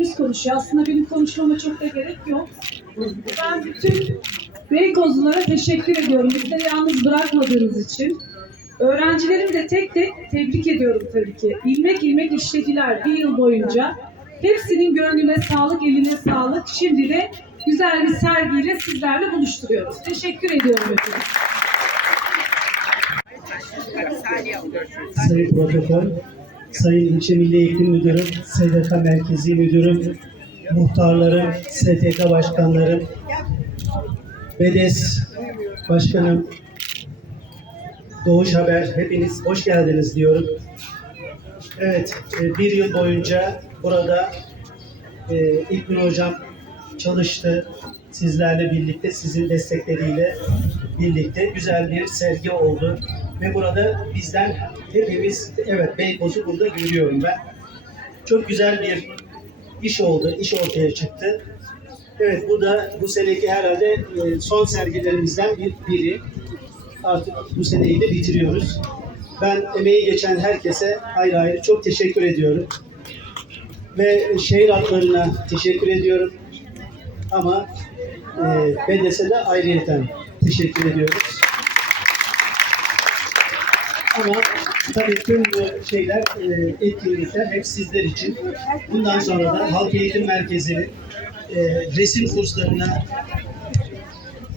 bizim resimlerimiz konuşuyor. Aslında benim konuşmama çok da gerek yok. Ben bütün Beykozlulara teşekkür ediyorum. Bizleri yalnız bırakmadığınız için. Öğrencilerimi de tek tek tebrik ediyorum tabii ki. İlmek ilmek işlediler bir yıl boyunca. Hepsinin gönlüne sağlık, eline sağlık. Şimdi de güzel bir sergiyle sizlerle buluşturuyoruz. Teşekkür ediyorum hepinize. Sayın Protokol, Sayın İlçe Milli Eğitim Müdürüm, SDK Merkezi Müdürüm, muhtarlarım, STK Başkanlarım, BEDES Başkanım, Doğuş Haber, hepiniz hoş geldiniz diyorum. Evet, e, bir yıl boyunca burada e, İlknur Hocam çalıştı. Sizlerle birlikte, sizin destekleriyle birlikte güzel bir sergi oldu. Ve burada bizden hepimiz, evet Beykoz'u burada görüyorum ben. Çok güzel bir iş oldu, iş ortaya çıktı. Evet bu da bu seneki herhalde e, son sergilerimizden bir, biri. Artık bu seneyi de bitiriyoruz. Ben emeği geçen herkese ayrı ayrı çok teşekkür ediyorum. Ve şehir halklarına teşekkür ediyorum. Ama e, BDS'e de ayrıyeten teşekkür ediyoruz. Ama tabii tüm şeyler, e, etkinlikler hep sizler için. Bundan sonra da Halk Eğitim Merkezi'nin e, resim kurslarına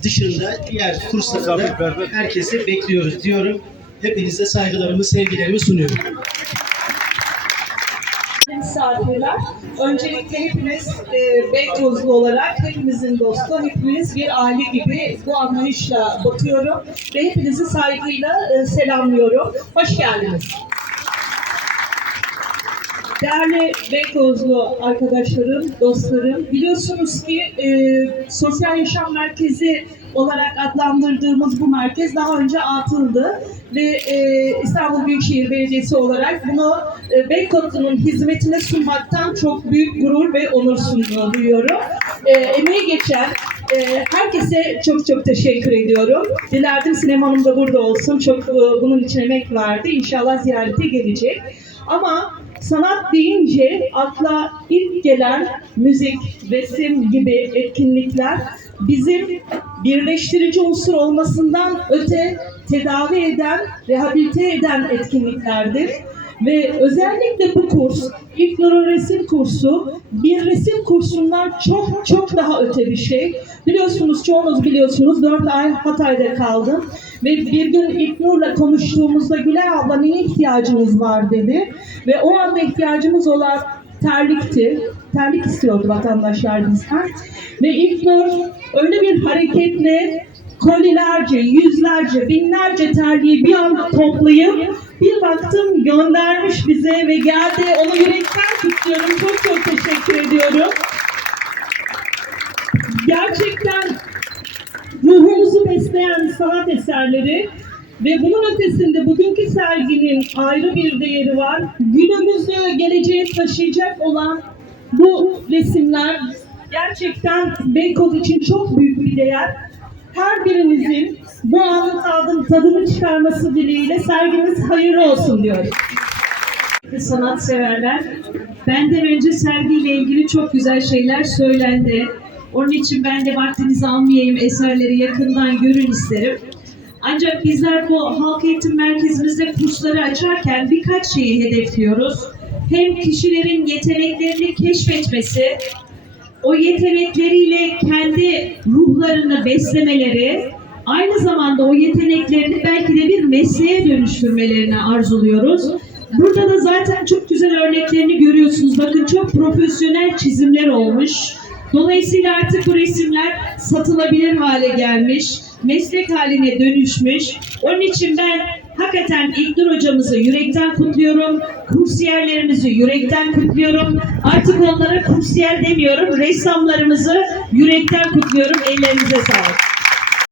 dışında diğer kurslarda herkesi bekliyoruz diyorum. Hepinize saygılarımı, sevgilerimi sunuyorum. Misafirler. Öncelikle hepiniz e, Beykozlu olarak hepimizin dostu, hepimiz bir aile gibi bu anlayışla bakıyorum ve hepinizi saygıyla e, selamlıyorum. Hoş geldiniz. Değerli Beykozlu arkadaşlarım, dostlarım, biliyorsunuz ki e, sosyal yaşam merkezi olarak adlandırdığımız bu merkez daha önce atıldı ve e, İstanbul Büyükşehir Belediyesi olarak bunu e, Beykozlu'nun hizmetine sunmaktan çok büyük gurur ve onur sun- duyuyorum. E, emeği geçen e, herkese çok çok teşekkür ediyorum. Dilerdim Sinem Hanım da burada olsun. Çok e, bunun için emek verdi. İnşallah ziyarete gelecek. Ama sanat deyince akla ilk gelen müzik, resim gibi etkinlikler bizim birleştirici unsur olmasından öte tedavi eden, rehabilite eden etkinliklerdir. Ve özellikle bu kurs, İlk Nur'un resim kursu bir resim kursundan çok çok daha öte bir şey. Biliyorsunuz, çoğunuz biliyorsunuz 4 ay Hatay'da kaldım. Ve bir gün İlk Nur'la konuştuğumuzda Güler abla neye ihtiyacımız var dedi. Ve o anda ihtiyacımız olan terlikti. Terlik istiyordu vatandaşlar bizden. Ve İlk Nur öyle bir hareketle kolilerce, yüzlerce, binlerce terliği bir anda toplayıp bir baktım göndermiş bize ve geldi. Onu yürekten kutluyorum. Çok çok teşekkür ediyorum. Gerçekten ruhumuzu besleyen sanat eserleri ve bunun ötesinde bugünkü serginin ayrı bir değeri var. Günümüzü geleceğe taşıyacak olan bu resimler gerçekten Beykoz için çok büyük bir değer. Her birinizin bu anın tadını, tadını çıkarması dileğiyle sergimiz hayırlı olsun diyoruz. sanatseverler. Benden önce sergiyle ilgili çok güzel şeyler söylendi. Onun için ben de vaktinizi almayayım, eserleri yakından görün isterim. Ancak bizler bu halk eğitim merkezimizde kursları açarken birkaç şeyi hedefliyoruz. Hem kişilerin yeteneklerini keşfetmesi, o yetenekleriyle kendi ruhlarını beslemeleri, aynı zamanda o yeteneklerini belki de bir mesleğe dönüştürmelerini arzuluyoruz. Burada da zaten çok güzel örneklerini görüyorsunuz. Bakın çok profesyonel çizimler olmuş. Dolayısıyla artık bu resimler satılabilir hale gelmiş, meslek haline dönüşmüş. Onun için ben hakikaten İlknur hocamızı yürekten kutluyorum. Kursiyerlerimizi yürekten kutluyorum. Artık onlara kursiyer demiyorum. Ressamlarımızı yürekten kutluyorum. Ellerinize sağlık.